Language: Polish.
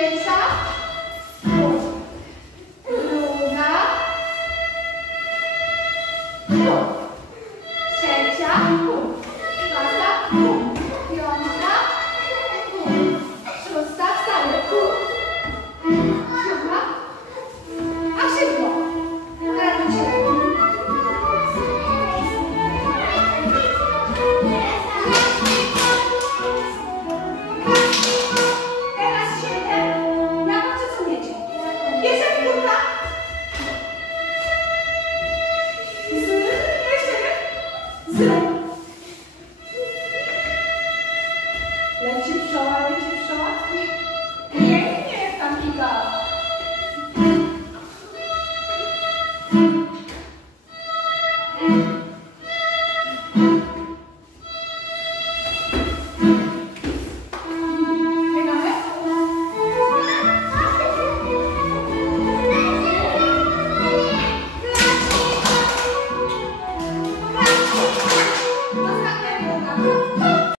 Pierwsza. Druga. Trzecia. Czwarta. Piąta. Szósta. Wstanie. Siódma. A szybko. Teraz leci pszczoła, leci pszczoła. Pięknie jak tam pika. Biegamy? Ostatnia piłka.